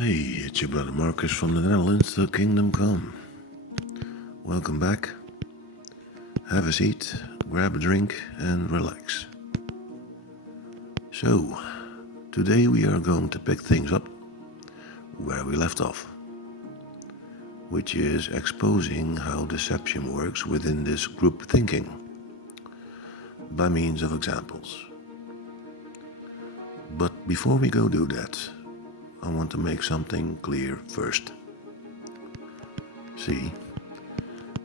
Hey, it's your brother Marcus from the Netherlands, the Kingdom Come. Welcome back. Have a seat, grab a drink, and relax. So, today we are going to pick things up where we left off, which is exposing how deception works within this group thinking by means of examples. But before we go do that, I want to make something clear first. See,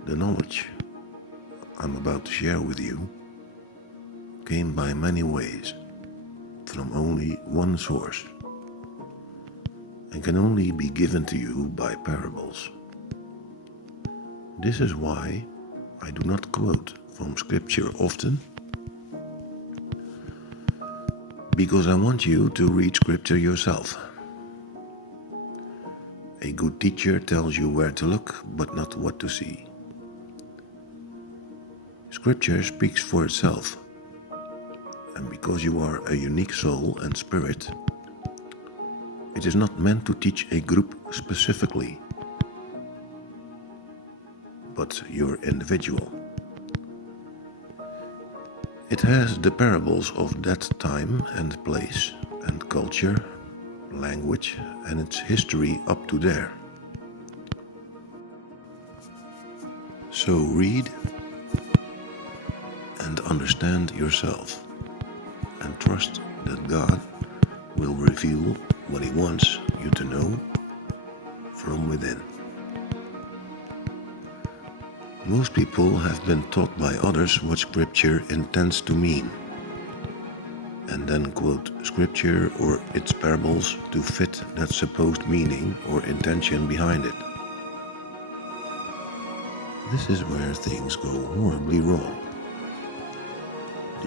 the knowledge I'm about to share with you came by many ways, from only one source, and can only be given to you by parables. This is why I do not quote from scripture often, because I want you to read scripture yourself. A good teacher tells you where to look, but not what to see. Scripture speaks for itself, and because you are a unique soul and spirit, it is not meant to teach a group specifically, but your individual. It has the parables of that time and place and culture, language, and its history up to there. So read and understand yourself, and trust that God will reveal what He wants you to know from within. Most people have been taught by others what Scripture intends to mean, and then quote Scripture or its parables to fit that supposed meaning or intention behind it. This is where things go horribly wrong.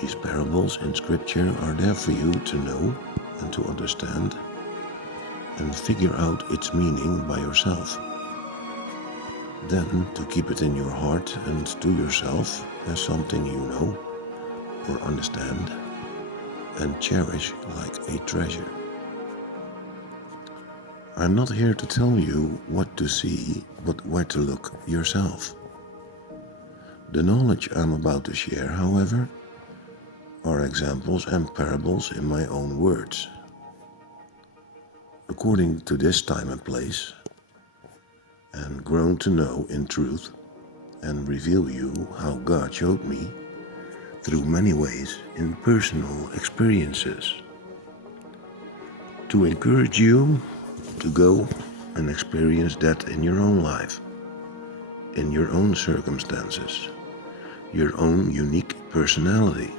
These parables in Scripture are there for you to know and to understand and figure out its meaning by yourself. Then to keep it in your heart and to yourself as something you know or understand and cherish like a treasure. I'm not here to tell you what to see, but where to look yourself. The knowledge I'm about to share, however, are examples and parables in my own words, according to this time and place, and grown to know in truth and reveal you how God showed me through many ways in personal experiences, to encourage you to go and experience that in your own life, in your own circumstances, your own unique personality,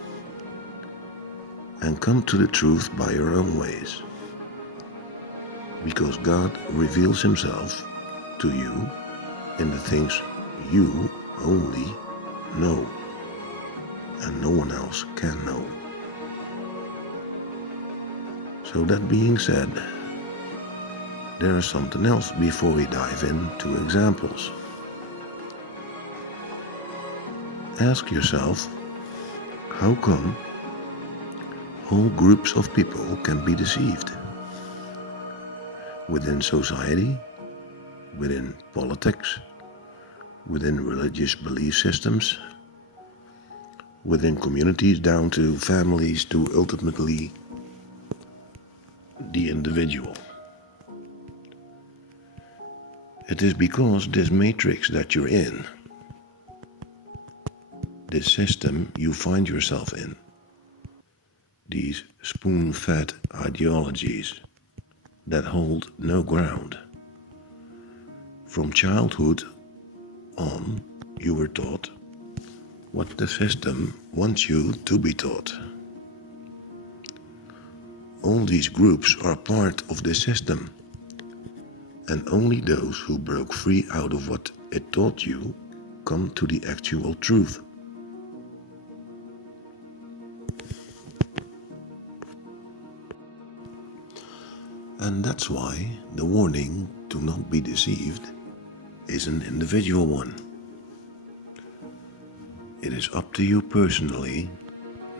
and come to the truth by your own ways, because God reveals Himself to you in the things you only know, and no one else can know. So that being said, there is something else before we dive into examples. Ask yourself, how come whole groups of people can be deceived? Within society, within politics, within religious belief systems, within communities down to families to ultimately the individual. It is because this matrix that you're in, this system you find yourself in, these spoon-fed ideologies that hold no ground. From childhood on, you were taught what the system wants you to be taught. All these groups are part of the system, and only those who broke free out of what it taught you come to the actual truth. And that's why the warning to not be deceived is an individual one. It is up to you personally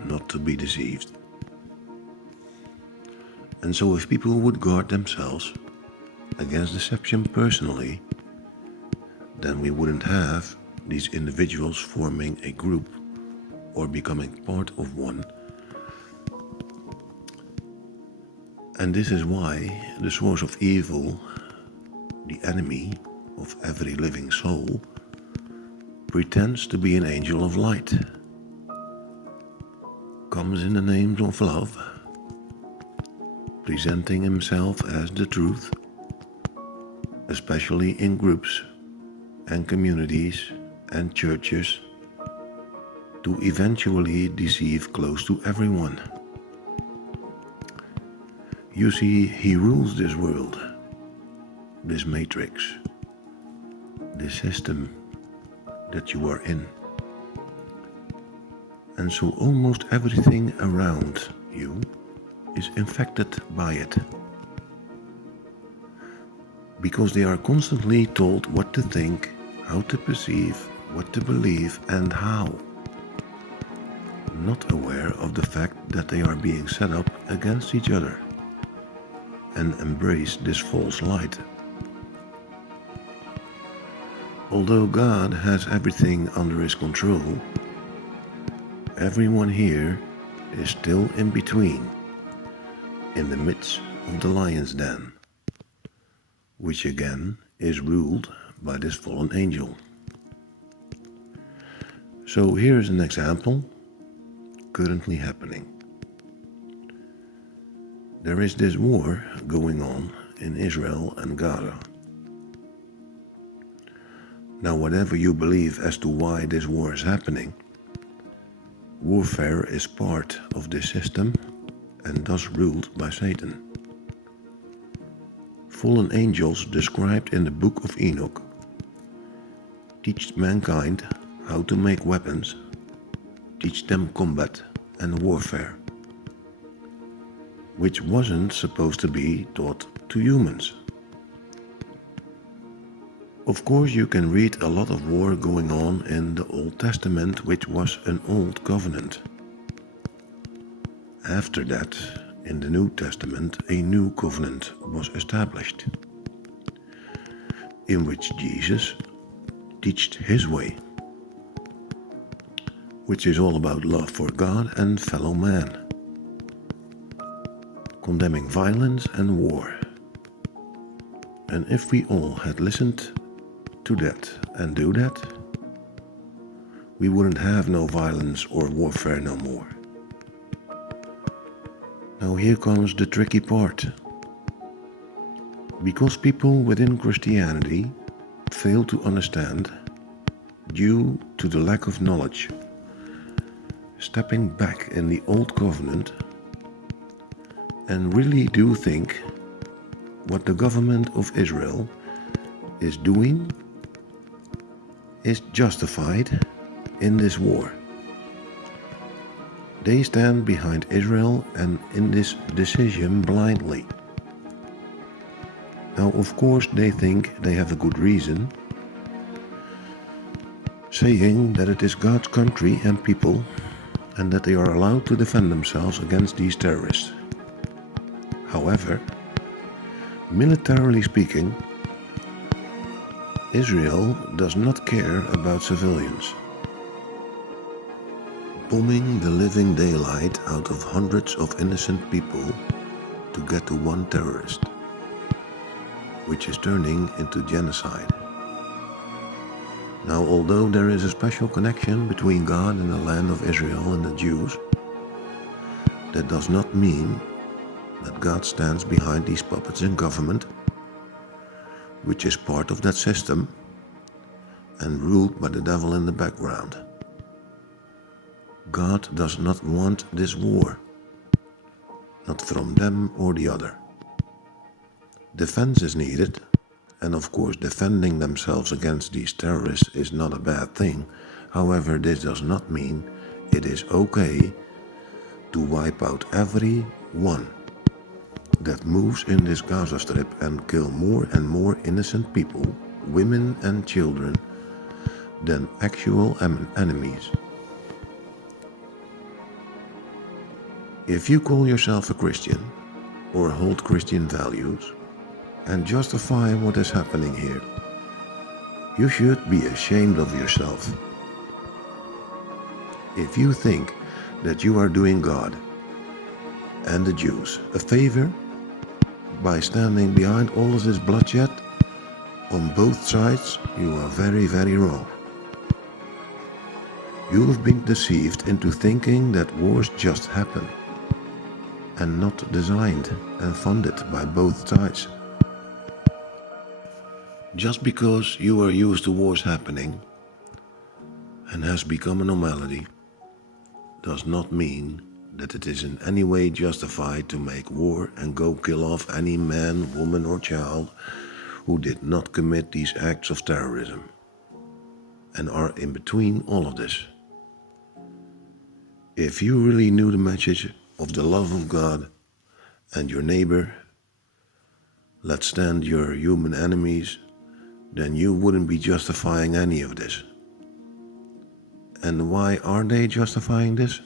not to be deceived. And so if people would guard themselves against deception personally, then we wouldn't have these individuals forming a group or becoming part of one. And this is why the source of evil, the enemy of every living soul, pretends to be an angel of light, comes in the name of love, presenting himself as the truth, especially in groups and communities and churches, to eventually deceive close to everyone. You see, he rules this world, this matrix, this system that you are in. And so almost everything around you is infected by it, because they are constantly told what to think, how to perceive, what to believe, and how, not aware of the fact that they are being set up against each other and embrace this false light. Although God has everything under his control, everyone here is still in between, in the midst of the lion's den, which again is ruled by this fallen angel. So here's an example currently happening. There is this war going on in Israel and Gaza. Now, whatever you believe as to why this war is happening, warfare is part of this system and thus ruled by Satan. Fallen angels described in the book of Enoch teach mankind how to make weapons, teach them combat and warfare, which wasn't supposed to be taught to humans. Of course, you can read a lot of war going on in the Old Testament, which was an old covenant. After that, in the New Testament, a new covenant was established, in which Jesus taught his way, which is all about love for God and fellow man, condemning violence and war. And if we all had listened to that and do that, we wouldn't have no violence or warfare no more. Now here comes the tricky part. Because people within Christianity fail to understand, due to the lack of knowledge, stepping back in the old covenant, and really do think what the government of Israel is doing is justified in this war. They stand behind Israel and in this decision blindly. Now, of course, they think they have a good reason, saying that it is God's country and people and that they are allowed to defend themselves against these terrorists. However, militarily speaking, Israel does not care about civilians. Bombing the living daylight out of hundreds of innocent people to get to one terrorist, which is turning into genocide. Now, although there is a special connection between God and the land of Israel and the Jews, that does not mean that God stands behind these puppets in government, which is part of that system and ruled by the devil in the background. God does not want this war, not from them or the other. Defense is needed, and of course defending themselves against these terrorists is not a bad thing. However, this does not mean it is okay to wipe out everyone that moves in this Gaza Strip and kill more and more innocent people, women and children, than actual enemies. If you call yourself a Christian or hold Christian values, and justify what is happening here. You should be ashamed of yourself. If you think that you are doing God and the Jews a favor by standing behind all of this bloodshed on both sides, you are very, very wrong. You have been deceived into thinking that wars just happen and not designed and funded by both sides. Just because you are used to wars happening and has become a normality does not mean that it is in any way justified to make war and go kill off any man, woman or child who did not commit these acts of terrorism and are in between all of this. If you really knew the message of the love of God and your neighbor, let's stand your human enemies, then you wouldn't be justifying any of this. And why are they justifying this?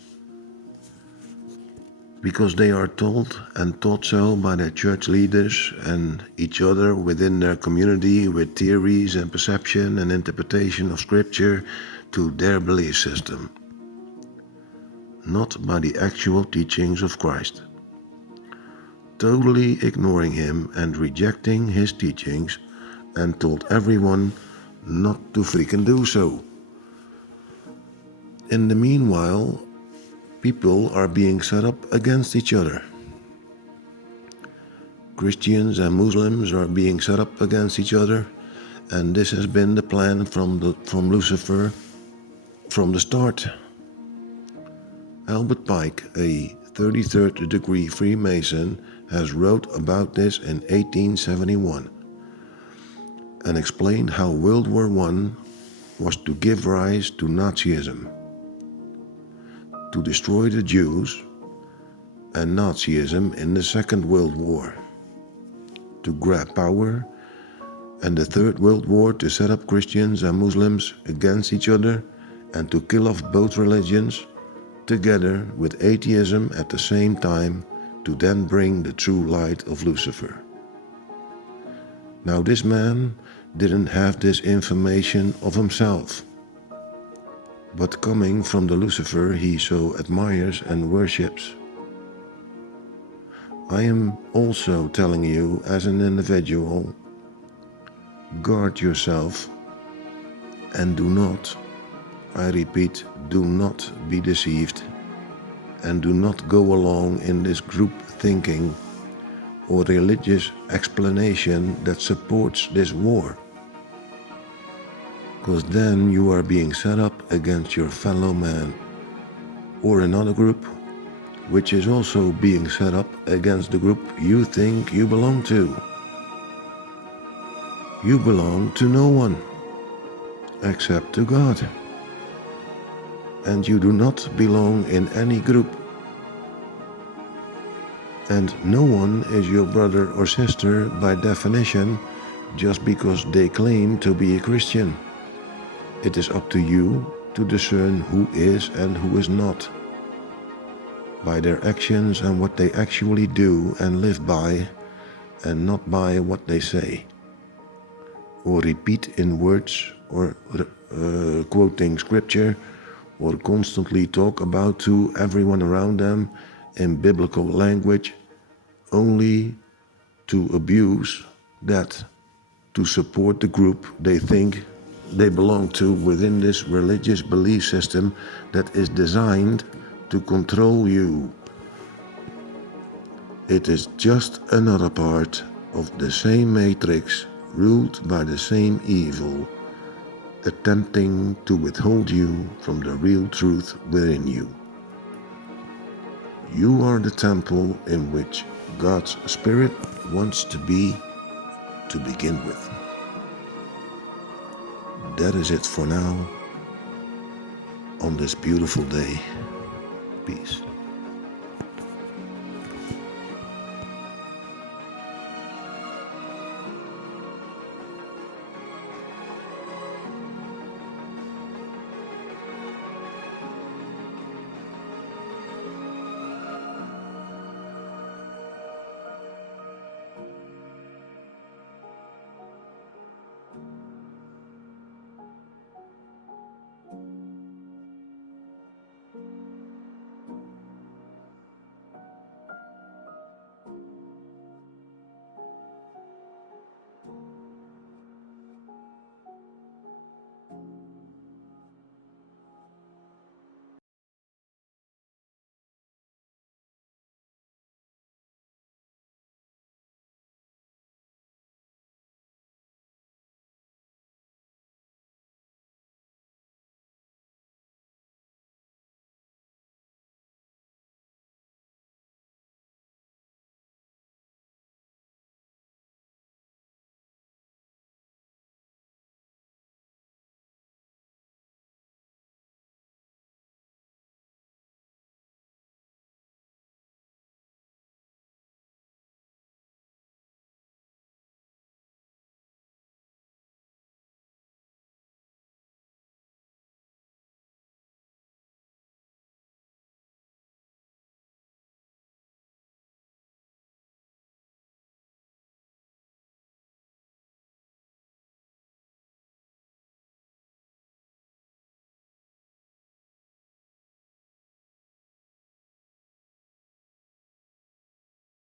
Because they are told and taught so by their church leaders and each other within their community with theories and perception and interpretation of scripture to their belief system, not by the actual teachings of Christ. Totally ignoring him and rejecting his teachings, and told everyone not to freaking do so. In the meanwhile, people are being set up against each other. Christians and Muslims are being set up against each other, and this has been the plan from Lucifer from the start. Albert Pike, a 33rd degree Freemason, has wrote about this in 1871 and explained how World War I was to give rise to Nazism, to destroy the Jews, and Nazism in the Second World War, to grab power, and the Third World War to set up Christians and Muslims against each other and to kill off both religions, together with atheism at the same time, to then bring the true light of Lucifer. Now this man didn't have this information of himself, but coming from the Lucifer he so admires and worships. I am also telling you as an individual, guard yourself and do not, I repeat, do not be deceived, and do not go along in this group thinking or religious explanation that supports this war, because then you are being set up against your fellow man or another group which is also being set up against the group you think you belong to. You belong to no one except to God, and you do not belong in any group. And no one is your brother or sister by definition just because they claim to be a Christian. It is up to you to discern who is and who is not, by their actions and what they actually do and live by, and not by what they say, or repeat in words, or quoting scripture, or constantly talk about to everyone around them in biblical language, only to abuse that to support the group they think they belong to within this religious belief system that is designed to control you. It is just another part of the same matrix ruled by the same evil, attempting to withhold you from the real truth within you. You are the temple in which God's Spirit wants to be to begin with. That is it for now on this beautiful day. Peace.